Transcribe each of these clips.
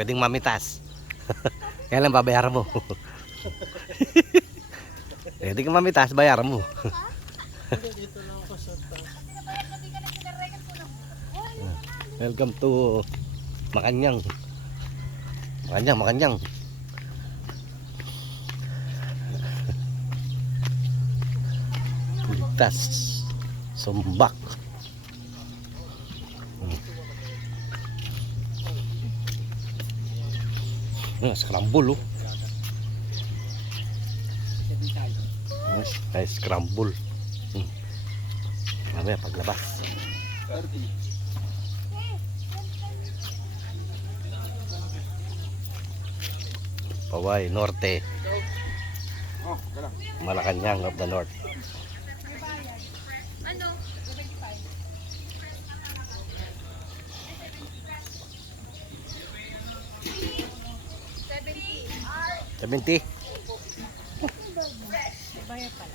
pwedeng mamitas. Kaya lang babayaran mo. Pwede ka mamitas, bayaran mo. Dito lang ako sa taas. Welcome to Makanyang. Makanyang, Makanyang. Pulitas. Sumbak. Hmm. Scramble oh. Nice, nice scramble. Hmm. Mamaya paglabas. Paway, Norte. Malacanang of the North. Seventy. Bayad pala.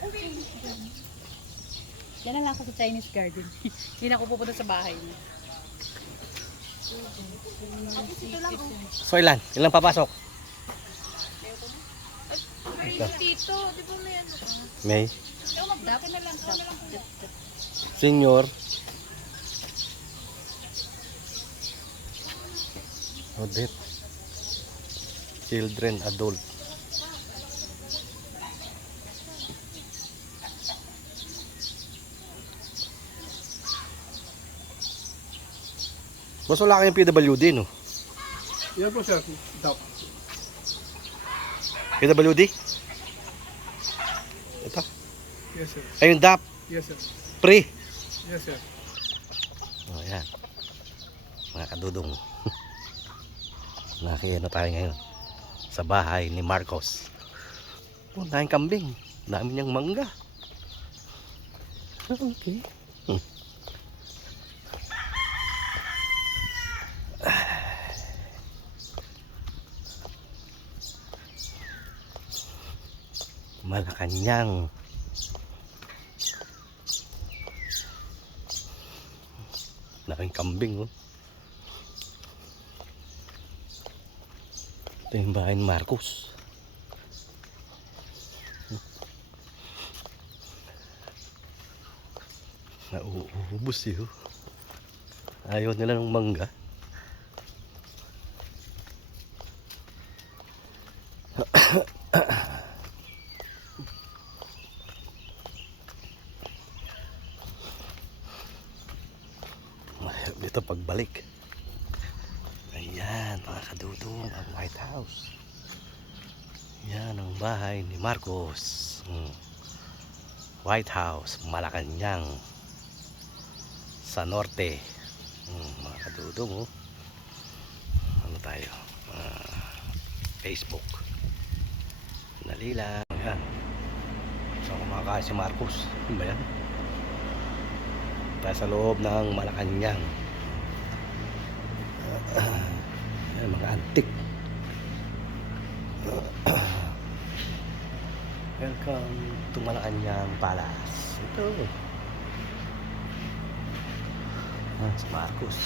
Yan na lang ako sa Chinese garden. Hindi na ako pupunta sa bahay niya. So ilan? Ilan papasok? Dito, di ba may ano? May. Dapat na lang. Senior. Odette. Children, adult. Mas wala kayong PWD, no? Yan po sir. Dap. PWD? Ito. Yes sir. Ayun, DAP. Yes sir. Pre. Yes sir. Oh, yan. Mga kadudong. Nakiyano tayo ngayon. Sa bahay ni Marcos. Oh, tayong kambing. Dami niyang mangga. Okay. Hmm. Malacanang. Laking kambing oh. Ito yung bahay ni Marcos. Nauubos eh oh. Ayaw nila ng mangga. Mahirap dito pagbalik. Ayan, mga kadudong, ang White House. Yan ang bahay ni Marcos. Hmm. White House, Malacanang. Sa norte. Hmm, mga kadudong, oh. Ano tayo? Ah, Facebook. Dali lang. Yan. Saan kumakain si Marcos? Ano ba yan? Tayo sa loob ng Malacanang. Ayan, mga antik. Welcome to Malacanang Palace. Ito. Ah, si Marcos.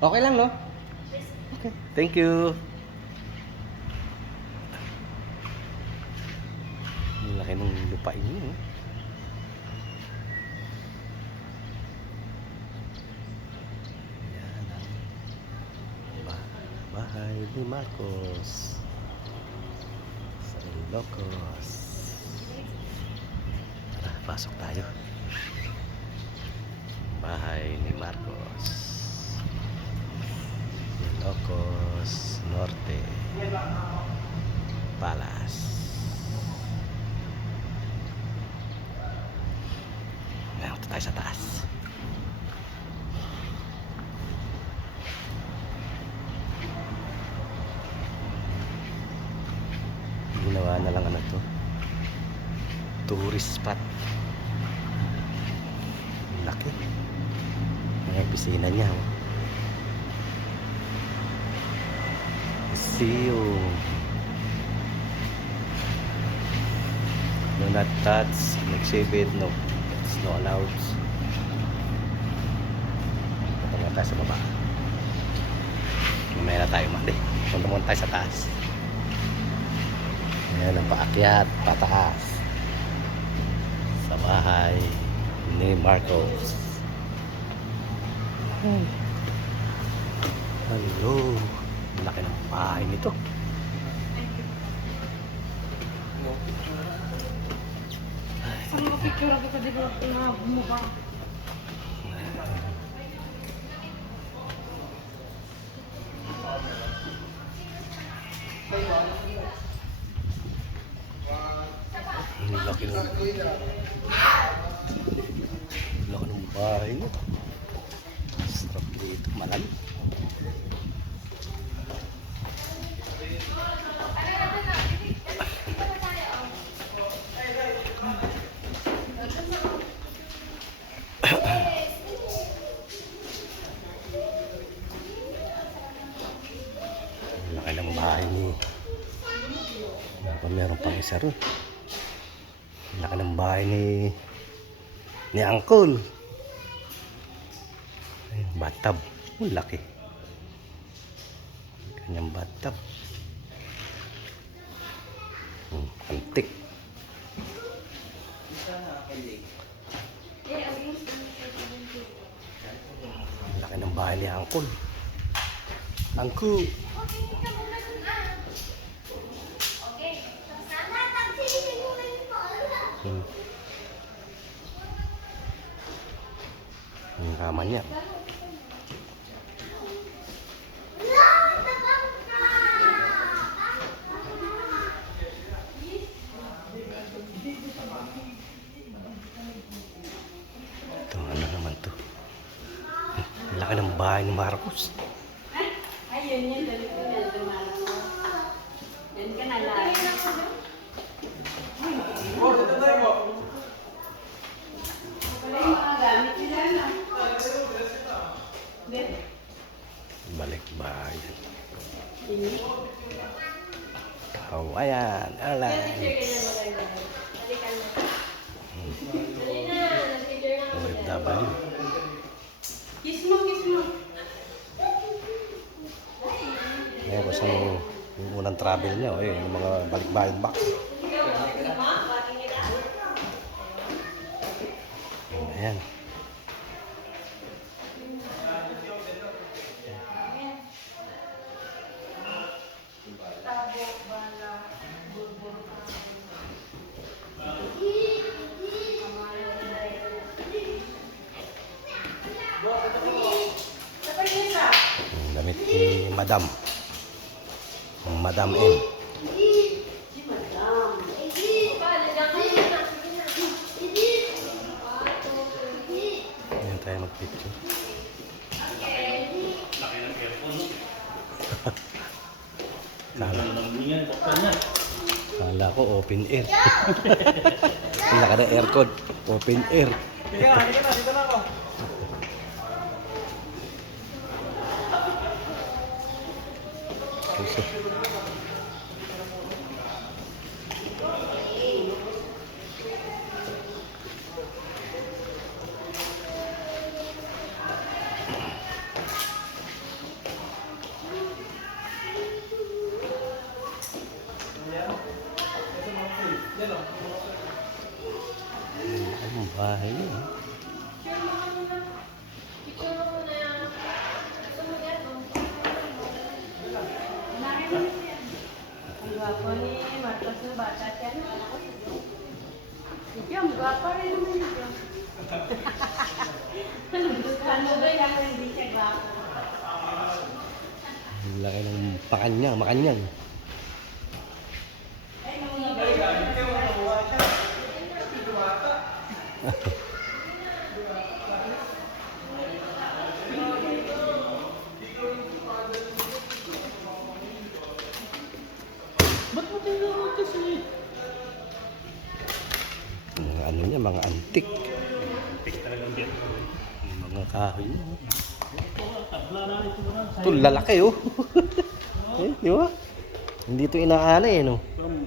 Okay lang, no? Okay. Thank you. Ang laki ng lupain niyo. no? Yan ang ba- bahay ni Marcos. Sa Ilocos. Tara, pasok tayo. Bahay ni Marcos. Ilocos Norte. Palace Ngayon, tayo sa taas. Ginawa na lang ano to. Tourist spot Ang Laki Ang opisina niya oh. Museum Do not touch an exhibit no it's no allowed. Muna tayo sa baba. Mamaya na tayo mali Punta muna tayo sa taas. Ayan ang paakyat, pataas. Sa bahay ni Marcos. Hello. Ang Laki ng bahay nito. Ang mga picture kita di ba na bumaba? Ang laki ng laki ng bahay niya Sarap dito, malam Ang laki ng bahay ni Meron meron pang isa ron Laki ng bahay ni ni Uncle. Ay, batab. Ang laki. Kanyang batab. Hmm, antik. Laki ng bahay ni Uncle. Uncle. Yung kama niya. Ito, ano naman to? Ang laki ng bahay ni Marcos. Ayun yun, dali ko na dumalo. Yan ka na lang. Wala yung mga gamit nila na. Balik bahay. Hawayan Airlines. OFW. Kiss mo, kiss mo. Ngayon kasi yung unang travel niya, eh, yung mga balik-bayad back. Ayan. Ang damit ni Madam. Madam M. Ayan tayo mag-picture. Kala, kala ko open air. Wala ka na aircon. Open air. Pakanyang, makanyang. Ba't mo tinawag kasi? Mga ano niya, mga antik. Antik talagang dyan. Mga kahoy. Ito, lalaki oh. eh, di ba? Hindi ito inaana eh, no?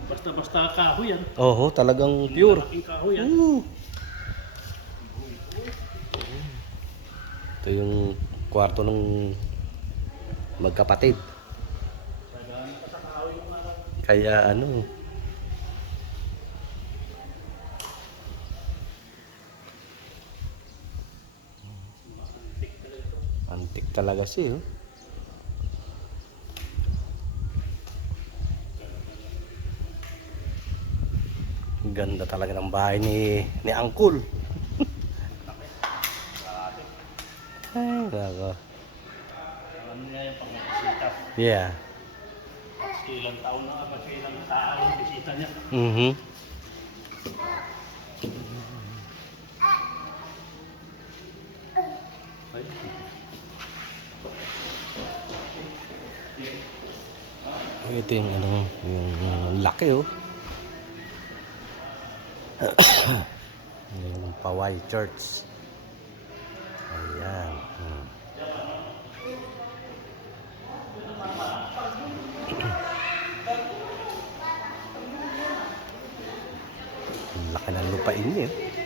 Basta-basta kahoy yan. Oo, talagang pure. Malaking kahoy yan. Mm. Ito yung kwarto ng magkapatid. Kaya ano, antik talaga siya. oh. Ganda talaga ng bahay ni ni Angkol. Ay, nako. Yeah. Ilang taon na kasi ilang tao yung bisita niya. Mhm. Ito yung ano, yung laki oh. Yung Paway Church. Ayan. Hmm. Laki ng lupain niya. eh.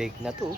Lake na to.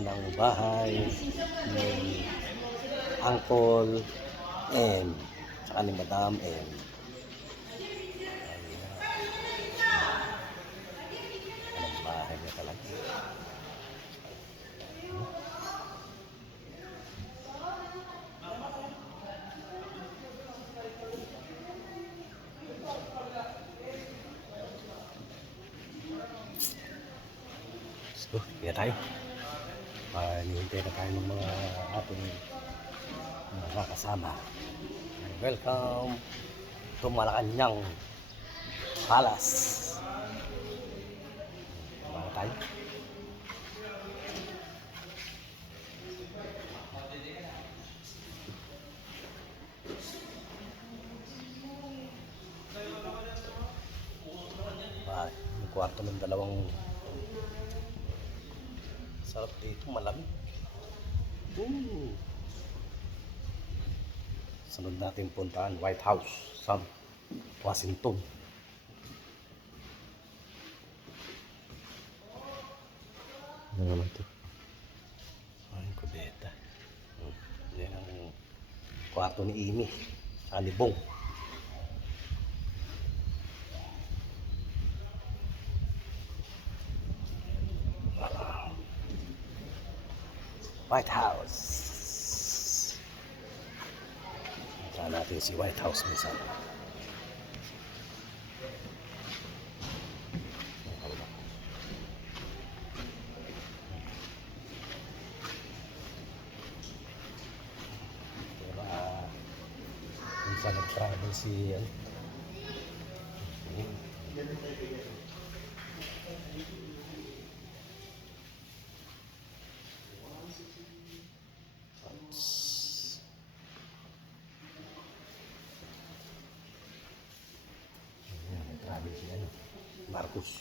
Yan ang bahay ni Uncle M. Tsaka ni Madam M. Malacanang Palace. Mga tayo. Yung kwarto ng dalawang Sarap dito, malamig. Ooh. Sunod natin puntahan, White House sa Washington. Ano naman ito? Ay, kubeta. Yan ang kwarto ni Amy. Alibong. White House. Punta natin si White House minsan. Marcos.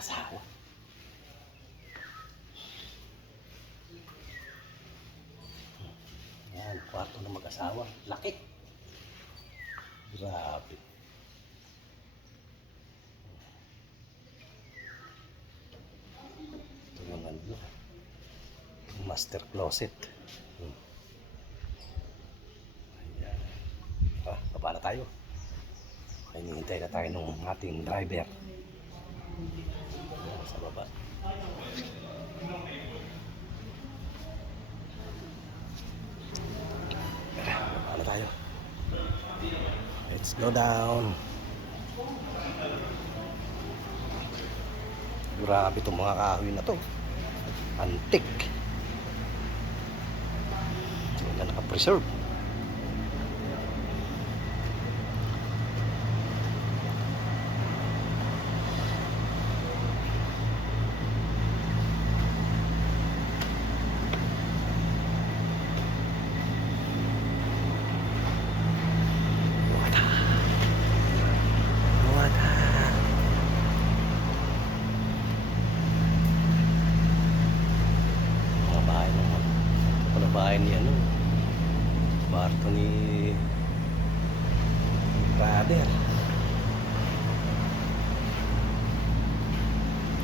Mag-asawa. Yan, kwarto ng mag-asawa. Laki. Grabe. Ito yung ano, master closet. Hmm. Ayan. Ah, na tayo. Hinihintay na tayo ng ating driver. Ayan, sa baba. Tara, baba na tayo. Let's go down. Grabe itong mga kahoy na to. Antik. Wala naka-preserve. Wata. Wata. Mga bahay naman. Ito pala bahay ni ano. Kwarto ni brother.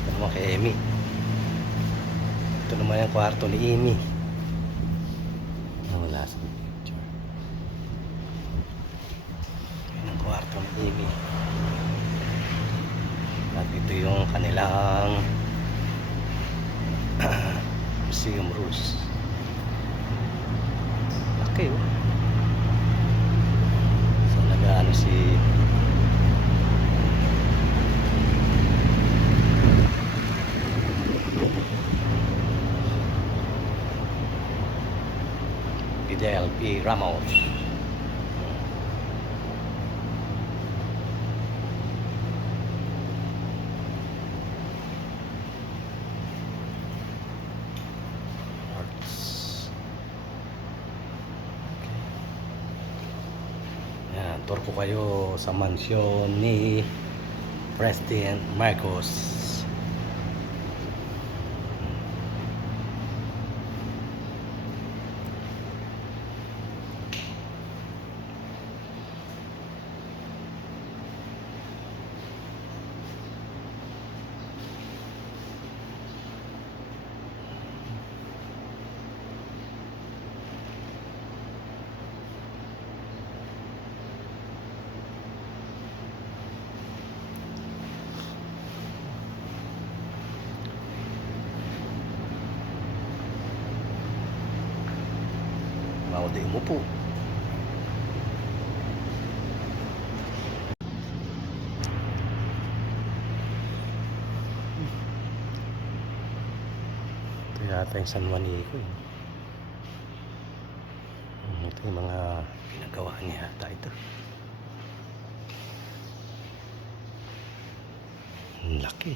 Ito naman kay Amy. Ito naman yung kwarto ni Amy. Ah, wala sa picture. Yan ang kwarto ni Amy. At ito yung kanilang museum rules. Laki oh. So nag-ano si Fidel P. Ramos. Yan, tour ko kayo sa mansyon ni President Marcos. Maudi mo po. Ito yata yung San Juanico Ito yung mga pinagawa niya yata ito. Ang laki.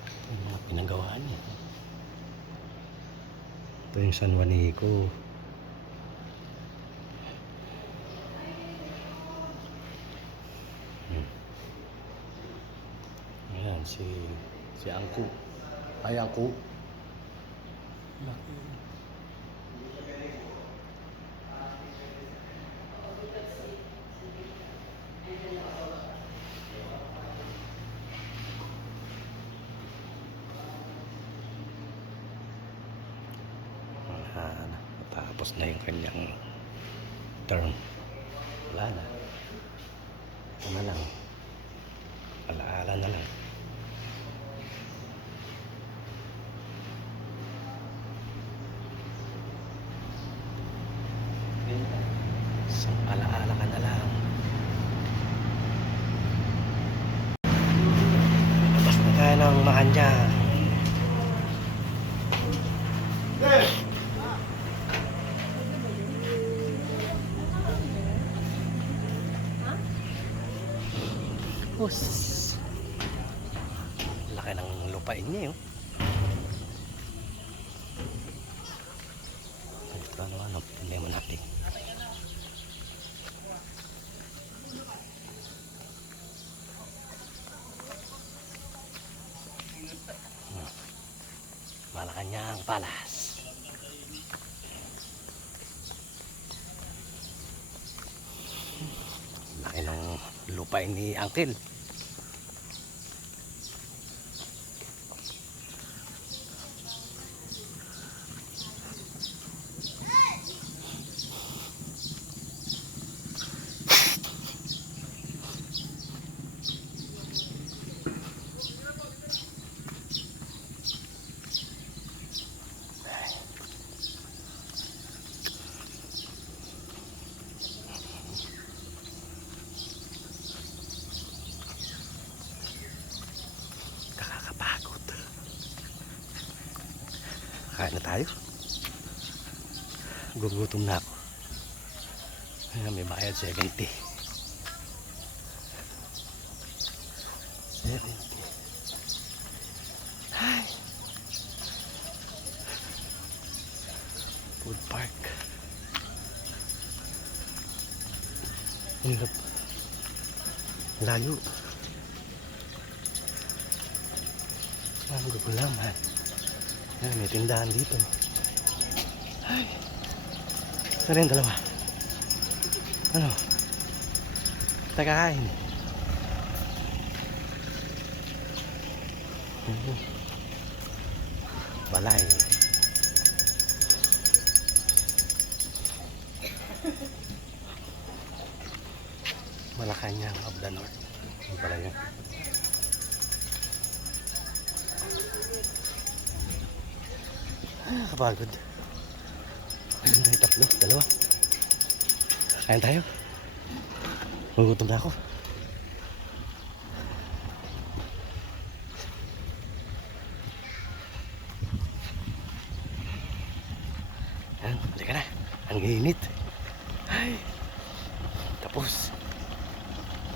Ito yung mga pinagawa niya. Ito yung San Juanico. Hmm. Ayan, si si Angku. Ay, Angku. Laki. Ah, tapos na yung kanyang term. Wala na. Ano na lang. Alaala na lang. Isang alaala ka na lang. Labas na tayo ng Makanyang. Hus. Laki ng lupain niya yun. Ito ano ano, problema natin. Hmm. Malacanang Palace. Laki ng lupain ni Uncle. Kain na tayo. Gugutom na ako. Ayan, may bayad 70. 70. Tindahan dito. Ay. Saan yung dalawa? Ano? Tagakain. Balay. Malacanang of the North. Pala yun. Ah, kapagod. Ayun na tatlo, dalawa. Kain tayo. Magutom na ako. Ayan, halika na. Ang init. Ay, tapos.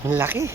Ang laki.